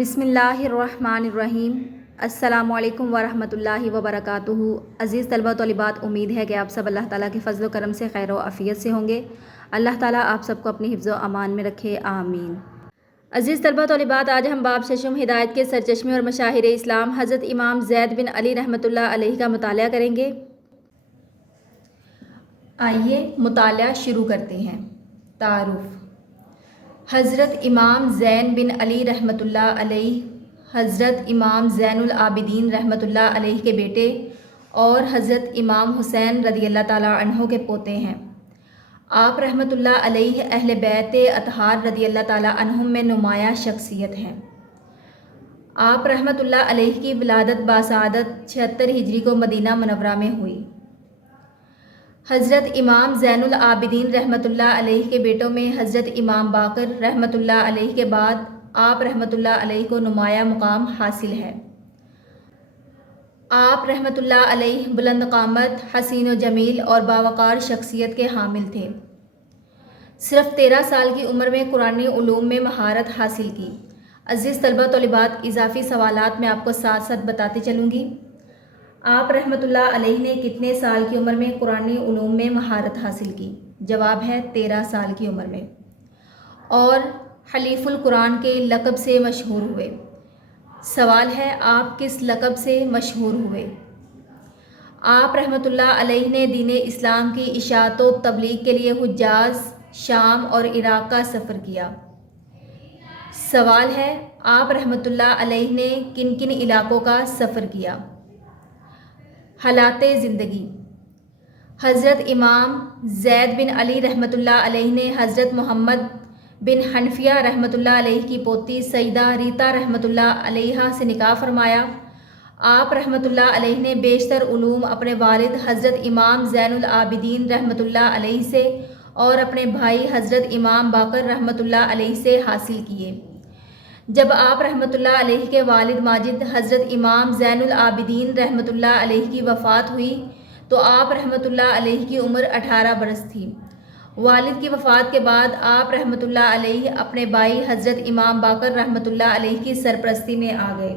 بسم اللہ الرحمن الرحیم۔ السلام علیکم ورحمۃ اللہ وبرکاتہ۔ عزیز طلبہ طالبات، امید ہے کہ آپ سب اللہ تعالیٰ کے فضل و کرم سے خیر و عافیت سے ہوں گے۔ اللہ تعالیٰ آپ سب کو اپنی حفظ و امان میں رکھے، آمین۔ عزیز طلبہ طالبات، آج ہم باب ششم ہدایت کے سرچشمے اور مشاہیر اسلام حضرت امام زید بن علی رحمۃ اللہ علیہ کا مطالعہ کریں گے۔ آئیے مطالعہ شروع کرتے ہیں۔ تعارف: حضرت امام زین بن علی رحمۃ اللہ علیہ حضرت امام زین العابدین رحمۃ اللہ علیہ کے بیٹے اور حضرت امام حسین رضی اللہ تعالیٰ عنہ کے پوتے ہیں۔ آپ رحمۃ اللہ علیہ اہل بیت اطہار رضی اللہ تعالیٰ عنہم میں نمایاں شخصیت ہیں۔ آپ رحمۃ اللہ علیہ کی ولادت باسعادت 76 ہجری کو مدینہ منورہ میں ہوئی۔ حضرت امام زین العابدین رحمۃ اللہ علیہ کے بیٹوں میں حضرت امام باقر رحمۃ اللہ علیہ کے بعد آپ رحمۃ اللہ علیہ کو نمایاں مقام حاصل ہے۔ آپ رحمۃ اللہ علیہ بلند قامت، حسین و جمیل اور باوقار شخصیت کے حامل تھے۔ صرف 13 سال کی عمر میں قرآنی علوم میں مہارت حاصل کی۔ عزیز طلبہ طالبات، اضافی سوالات میں آپ کو ساتھ ساتھ بتاتے چلوں گی۔ آپ رحمۃ اللہ علیہ نے کتنے سال کی عمر میں قرآنی علوم میں مہارت حاصل کی؟ جواب ہے 13 سال کی عمر میں۔ اور حلیف القرآن کے لقب سے مشہور ہوئے۔ سوال ہے، آپ کس لقب سے مشہور ہوئے؟ آپ رحمۃ اللہ علیہ نے دین اسلام کی اشاعت و تبلیغ کے لیے حجاز، شام اور عراق کا سفر کیا۔ سوال ہے، آپ رحمۃ اللہ علیہ نے کن کن علاقوں کا سفر کیا؟ حالات زندگی: حضرت امام زید بن علی رحمۃ اللہ علیہ نے حضرت محمد بن حنفیہ رحمۃ اللہ علیہ کی پوتی سیدہ ریتا رحمۃ اللہ علیہ سے نکاح فرمایا۔ آپ رحمۃ اللہ علیہ نے بیشتر علوم اپنے والد حضرت امام زین العابدین رحمۃ اللہ علیہ سے اور اپنے بھائی حضرت امام باقر رحمۃ اللہ علیہ سے حاصل کیے۔ جب آپ رحمۃ اللہ علیہ کے والد ماجد حضرت امام زین العابدین رحمۃ اللہ علیہ کی وفات ہوئی تو آپ رحمۃ اللہ علیہ کی عمر 18 برس تھی۔ والد کی وفات کے بعد آپ رحمۃ اللہ علیہ اپنے بھائی حضرت امام باقر رحمۃ اللہ علیہ کی سرپرستی میں آ گئے۔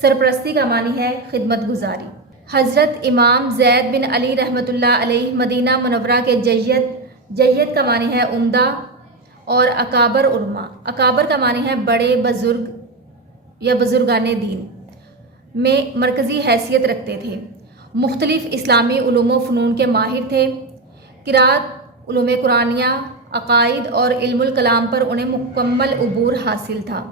سرپرستی کا معنی ہے خدمت گزاری۔ حضرت امام زید بن علی رحمۃ اللہ علیہ مدینہ منورہ کے جید کا معنی ہے عمدہ، اور اکابر علماء، اکابر کا معنی ہے بڑے، بزرگ یا بزرگان دین، میں مرکزی حیثیت رکھتے تھے۔ مختلف اسلامی علوم و فنون کے ماہر تھے۔ قرات، علوم قرآنیہ، عقائد اور علم الکلام پر انہیں مکمل عبور حاصل تھا۔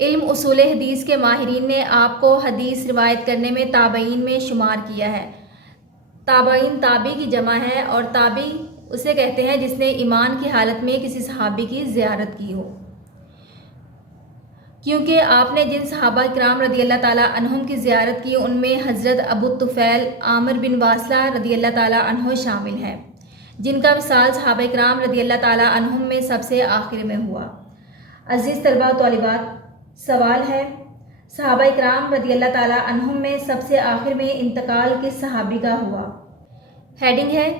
علم اصول حدیث کے ماہرین نے آپ کو حدیث روایت کرنے میں تابعین میں شمار کیا ہے۔ تابعین تابعی کی جمع ہے، اور تابعی اسے کہتے ہیں جس نے ایمان کی حالت میں کسی صحابی کی زیارت کی ہو۔ کیونکہ آپ نے جن صحابہ کرام رضی اللہ تعالیٰ عنہم کی زیارت کی، ان میں حضرت ابو الطفیل عامر بن واصلہ رضی اللہ تعالیٰ عنہ شامل ہیں، جن کا وصال صحابہ کرام رضی اللہ تعالیٰ عنہم میں سب سے آخر میں ہوا۔ عزیز طلبہ طالبات، سوال ہے، صحابہ کرام رضی اللہ تعالیٰ عنہم میں سب سے آخر میں انتقال کس صحابی کا ہوا؟ ہیڈنگ ہے،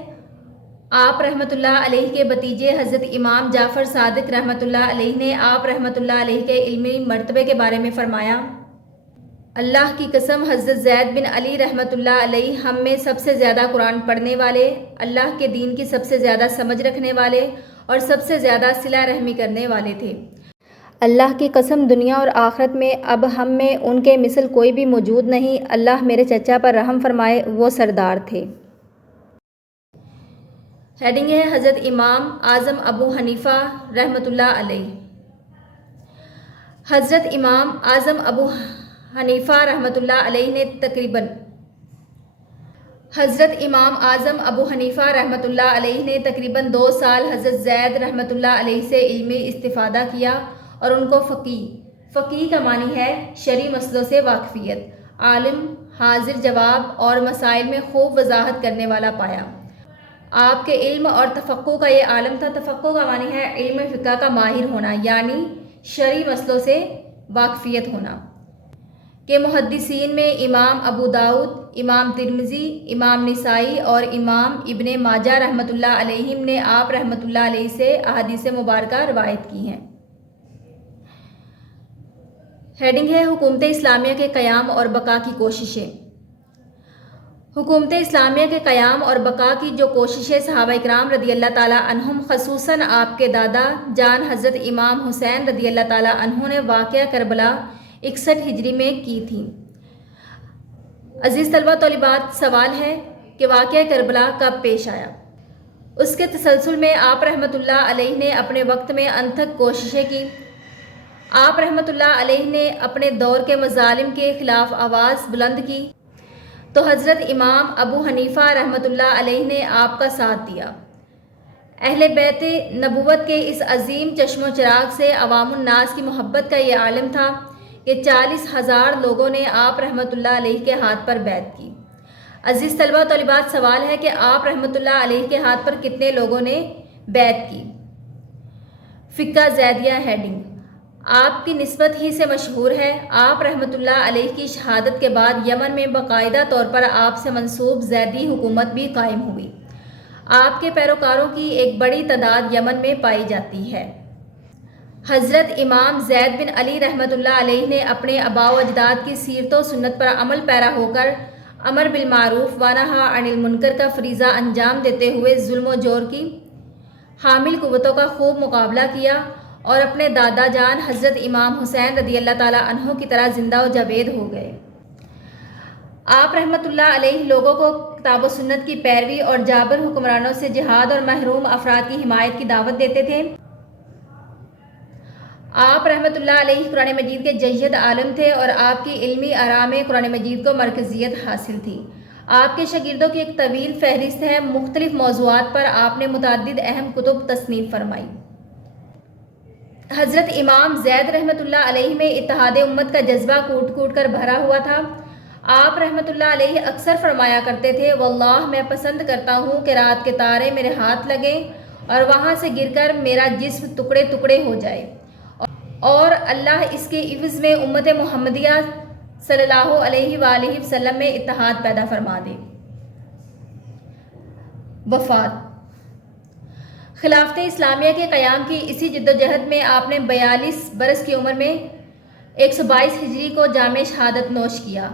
آپ رحمۃ اللہ علیہ کے بھتیجے حضرت امام جعفر صادق رحمۃ اللہ علیہ نے آپ رحمۃ اللہ علیہ کے علمی مرتبے کے بارے میں فرمایا، اللہ کی قسم حضرت زید بن علی رحمۃ اللہ علیہ ہم میں سب سے زیادہ قرآن پڑھنے والے، اللہ کے دین کی سب سے زیادہ سمجھ رکھنے والے اور سب سے زیادہ صلہ رحمی کرنے والے تھے۔ اللہ کی قسم، دنیا اور آخرت میں اب ہم میں ان کے مثل کوئی بھی موجود نہیں۔ اللہ میرے چچا پر رحم فرمائے، وہ سردار تھے۔ ہیڈنگ ہے، حضرت امام اعظم ابو حنیفہ رحمۃ اللہ علیہ۔ حضرت امام اعظم ابو حنیفہ رحمۃ اللہ علیہ نے تقریباً 2 سال حضرت زید رحمۃ اللہ علیہ سے علمی استفادہ کیا اور ان کو فقیہ کا معنی ہے شرعی مسئلوں سے واقفیت، عالم، حاضر جواب اور مسائل میں خوب وضاحت کرنے والا پایا۔ آپ کے علم اور تفقہ کا یہ عالم تھا۔ تفقہ کا معنی ہے علم فقہ کا ماہر ہونا، یعنی شرعی مسئلوں سے واقفیت ہونا۔ کہ محدثین میں امام ابو داؤد، امام ترمذی، امام نسائی اور امام ابن ماجہ رحمۃ اللہ علیہم نے آپ رحمۃ اللہ علیہ سے احادیث مبارکہ روایت کی ہیں۔ ہیڈنگ ہے حکومت اسلامیہ کے قیام اور بقا کی کوششیں۔ حکومت اسلامیہ کے قیام اور بقا کی جو کوششیں صحابہ اکرام رضی اللہ تعالیٰ عنہم خصوصاً آپ کے دادا جان حضرت امام حسین رضی اللہ تعالیٰ عنہ نے واقعہ کربلا 61 ہجری میں کی تھیں۔ عزیز طلبہ طالبات، سوال ہے کہ واقعہ کربلا کب پیش آیا؟ اس کے تسلسل میں آپ رحمۃ اللہ علیہ نے اپنے وقت میں انتھک کوششیں کی۔ آپ رحمۃ اللہ علیہ نے اپنے دور کے مظالم کے خلاف آواز بلند کی تو حضرت امام ابو حنیفہ رحمۃ اللہ علیہ نے آپ کا ساتھ دیا۔ اہل بیت نبوت کے اس عظیم چشم و چراغ سے عوام الناس کی محبت کا یہ عالم تھا کہ 40,000 لوگوں نے آپ رحمۃ اللہ علیہ کے ہاتھ پر بیعت کی۔ عزیز طلبہ و طالبات، سوال ہے کہ آپ رحمۃ اللہ علیہ کے ہاتھ پر کتنے لوگوں نے بیعت کی؟ فقہ زیدیہ ہیڈنگ آپ کی نسبت ہی سے مشہور ہے۔ آپ رحمۃ اللہ علیہ کی شہادت کے بعد یمن میں باقاعدہ طور پر آپ سے منسوب زیدی حکومت بھی قائم ہوئی۔ آپ کے پیروکاروں کی ایک بڑی تعداد یمن میں پائی جاتی ہے۔ حضرت امام زید بن علی رحمۃ اللہ علیہ نے اپنے آباء و اجداد کی سیرت و سنت پر عمل پیرا ہو کر امر بالمعروف و نہی عن المنکر کا فریضہ انجام دیتے ہوئے ظلم و جور کی حامل قوتوں کا خوب مقابلہ کیا اور اپنے دادا جان حضرت امام حسین رضی اللہ تعالیٰ عنہ کی طرح زندہ و جاوید ہو گئے۔ آپ رحمۃ اللہ علیہ لوگوں کو کتاب و سنت کی پیروی اور جابر حکمرانوں سے جہاد اور محروم افراد کی حمایت کی دعوت دیتے تھے۔ آپ رحمۃ اللہ علیہ قرآن مجید کے جید عالم تھے اور آپ کی علمی آراء میں قرآن مجید کو مرکزیت حاصل تھی۔ آپ کے شاگردوں کی ایک طویل فہرست ہے۔ مختلف موضوعات پر آپ نے متعدد اہم کتب تصنیف فرمائی۔ حضرت امام زید رحمۃ اللہ علیہ میں اتحاد امت کا جذبہ کوٹ کوٹ کر بھرا ہوا تھا۔ آپ رحمۃ اللہ علیہ اکثر فرمایا کرتے تھے، واللہ میں پسند کرتا ہوں کہ رات کے تارے میرے ہاتھ لگیں اور وہاں سے گر کر میرا جسم ٹکڑے ٹکڑے ہو جائے اور اللہ اس کے عوض میں امت محمدیہ صلی اللہ علیہ وآلہ وسلم میں اتحاد پیدا فرما دے۔ وفات خلافت اسلامیہ کے قیام کی اسی جدوجہد میں آپ نے 42 برس کی عمر میں 122 ہجری کو جام شہادت نوش کیا۔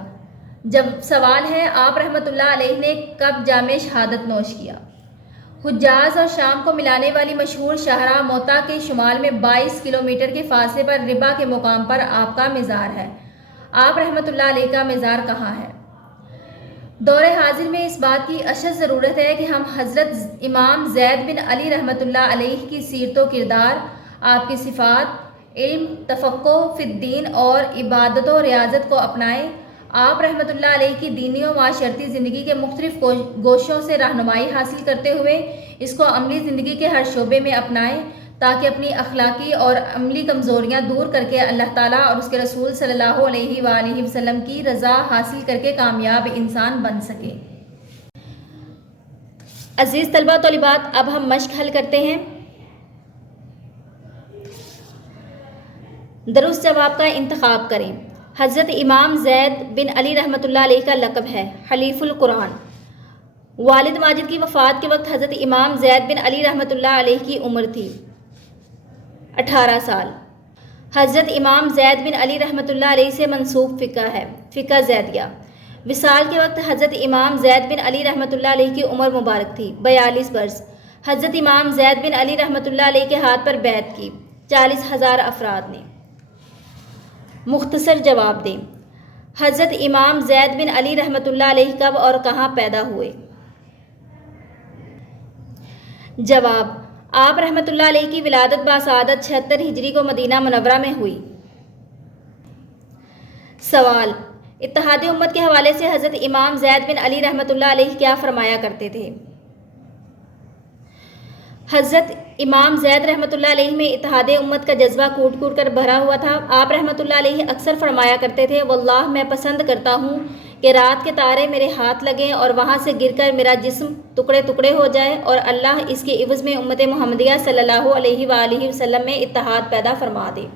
جب سوال ہے آپ رحمۃ اللہ علیہ نے کب جام شہادت نوش کیا؟ حجاز اور شام کو ملانے والی مشہور شاہراہ موتا کے شمال میں 22 کلومیٹر کے فاصلے پر ربا کے مقام پر آپ کا مزار ہے۔ آپ رحمۃ اللہ علیہ کا مزار کہاں ہے؟ دور حاضر میں اس بات کی اشد ضرورت ہے کہ ہم حضرت امام زید بن علی رحمۃ اللہ علیہ کی سیرت و کردار، آپ کی صفات، علم، تفقہ فی الدین اور عبادت و ریاضت کو اپنائیں۔ آپ رحمۃ اللہ علیہ کی دینی و معاشرتی زندگی کے مختلف گوشوں سے رہنمائی حاصل کرتے ہوئے اس کو عملی زندگی کے ہر شعبے میں اپنائیں تاکہ اپنی اخلاقی اور عملی کمزوریاں دور کر کے اللہ تعالیٰ اور اس کے رسول صلی اللہ علیہ وآلہ وسلم کی رضا حاصل کر کے کامیاب انسان بن سکے۔ عزیز طلبہ طالبات، اب ہم مشق حل کرتے ہیں۔ درست جواب کا انتخاب کریں۔ حضرت امام زید بن علی رحمۃ اللہ علیہ کا لقب ہے حلیف القرآن۔ والد ماجد کی وفات کے وقت حضرت امام زید بن علی رحمۃ اللہ علیہ کی عمر تھی 18 سال۔ حضرت امام زید بن علی رحمۃ اللہ علیہ سے منسوب فقہ ہے، فقہ زیدیہ۔ وصال کے وقت حضرت امام زید بن علی رحمۃ اللہ علیہ کی عمر مبارک تھی 42 برس۔ حضرت امام زید بن علی رحمۃ اللہ علیہ کے ہاتھ پر بیعت کی 40,000 افراد نے۔ مختصر جواب دیں۔ حضرت امام زید بن علی رحمۃ اللہ علیہ کب اور کہاں پیدا ہوئے؟ جواب: آپ رحمۃ اللہ علیہ کی ولادت باسعادت 76 ہجری کو مدینہ منورہ میں ہوئی۔ سوال: اتحاد امت کے حوالے سے حضرت امام زید بن علی رحمۃ اللہ علیہ کیا فرمایا کرتے تھے؟ حضرت امام زید رحمۃ اللہ علیہ میں اتحاد امت کا جذبہ کوٹ کوٹ کر بھرا ہوا تھا۔ آپ رحمۃ اللہ علیہ اکثر فرمایا کرتے تھے، واللہ میں پسند کرتا ہوں کہ رات کے تارے میرے ہاتھ لگیں اور وہاں سے گر کر میرا جسم ٹکڑے ٹکڑے ہو جائے اور اللہ اس کے عوض میں امت محمدیہ صلی اللہ علیہ وآلہ وسلم میں اتحاد پیدا فرما دے۔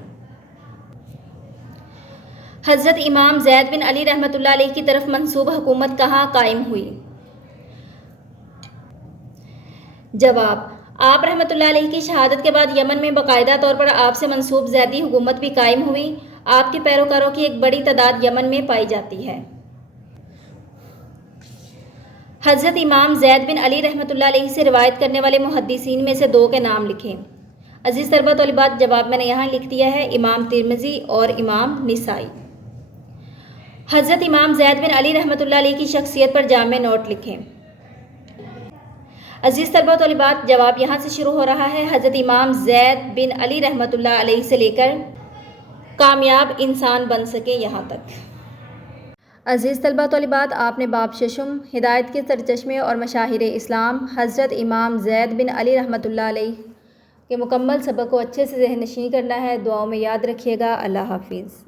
حضرت امام زید بن علی رحمۃ اللہ علیہ کی طرف منسوب حکومت کہاں قائم ہوئی؟ جواب: آپ رحمۃ اللہ علیہ کی شہادت کے بعد یمن میں باقاعدہ طور پر آپ سے منسوب زیدی حکومت بھی قائم ہوئی۔ آپ کے پیروکاروں کی ایک بڑی تعداد یمن میں پائی جاتی ہے۔ حضرت امام زید بن علی رحمۃ اللہ علیہ سے روایت کرنے والے محدثین میں سے 2 کے نام لکھیں۔ عزیز طلبہ طالبات، جواب میں نے یہاں لکھ دیا ہے، امام ترمذی اور امام نسائی۔ حضرت امام زید بن علی رحمۃ اللہ علیہ کی شخصیت پر جامع نوٹ لکھیں۔ عزیز طلبہ طالبات، جواب یہاں سے شروع ہو رہا ہے، حضرت امام زید بن علی رحمۃ اللہ علیہ سے لے کر کامیاب انسان بن سکے یہاں تک۔ عزیز طلبہ طالبات، آپ نے باب ششم ہدایت کے سرچشمے اور مشاہیر اسلام حضرت امام زید بن علی رحمۃ اللہ علیہ کے مکمل سبق کو اچھے سے ذہن نشین کرنا ہے۔ دعاؤں میں یاد رکھیے گا۔ اللہ حافظ۔